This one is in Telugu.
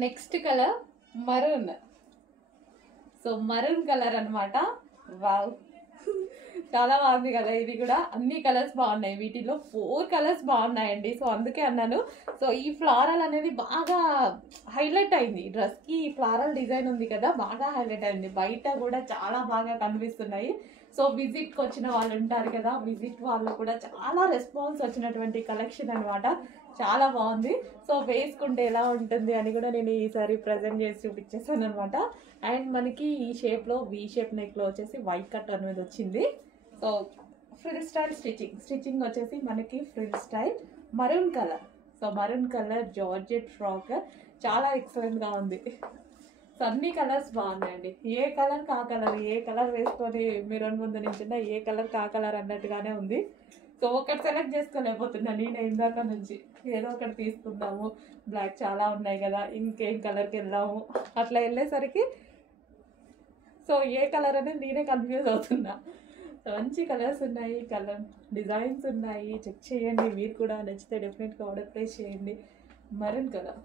Next colour maroon. So maroon colour అనమాట. వావ్, చాలా బాగుంది కదా. ఇది కూడా అన్ని కలర్స్ బాగున్నాయి, వీటిలో 4 కలర్స్ బాగున్నాయండి. సో అందుకే అన్నాను. సో ఈ ఫ్లారల్ అనేది బాగా హైలైట్ అయింది, డ్రెస్కి ఫ్లారల్ డిజైన్ ఉంది కదా, బాగా హైలైట్ అయింది. బయట కూడా చాలా బాగా కనిపిస్తున్నాయి. సో విజిట్కి వచ్చిన వాళ్ళు ఉంటారు కదా, విజిట్ వాళ్ళు కూడా చాలా రెస్పాన్స్ వచ్చినటువంటి కలెక్షన్ అనమాట. చాలా బాగుంది. సో వేసుకుంటే ఎలా ఉంటుంది అని కూడా నేను ఈసారి ప్రజెంట్ చేసి చూపించేసాను అనమాట. అండ్ మనకి ఈ షేప్లో వీ షేప్ నెక్లో వచ్చేసి వైట్ కట్ అనేది వచ్చింది. సో ఫ్రిల్ స్టైల్ స్టిచ్చింగ్ వచ్చేసి మనకి frill style maroon colour. So maroon colour georgette frock చాలా ఎక్సలెంట్గా ఉంది. సో అన్ని కలర్స్ బాగున్నాయండి. ఏ కలర్ కా కలర్, ఏ కలర్ వేసుకొని మిర్రర్ ముందు నించున్నా ఏ కలర్ కా కలర్ అన్నట్టుగానే ఉంది. సో ఒకటి సెలెక్ట్ చేసుకోలేకపోతున్నా నేను ఇందాక నుంచి. ఏదో ఒకటి తీసుకుందాము, బ్లాక్ చాలా ఉన్నాయి కదా, ఇంకేం కలర్కి వెళ్దాము అట్లా వెళ్ళేసరికి సో ఏ కలర్ అనేది నేనే కన్ఫ్యూజ్ అవుతున్నా. సో మంచి కలర్స్ ఉన్నాయి, కలర్ డిజైన్స్ ఉన్నాయి. చెక్ చేయండి, మీరు కూడా నచ్చితే డెఫినెట్గా ఆర్డర్ ప్లేస్ చేయండి. Maroon colour.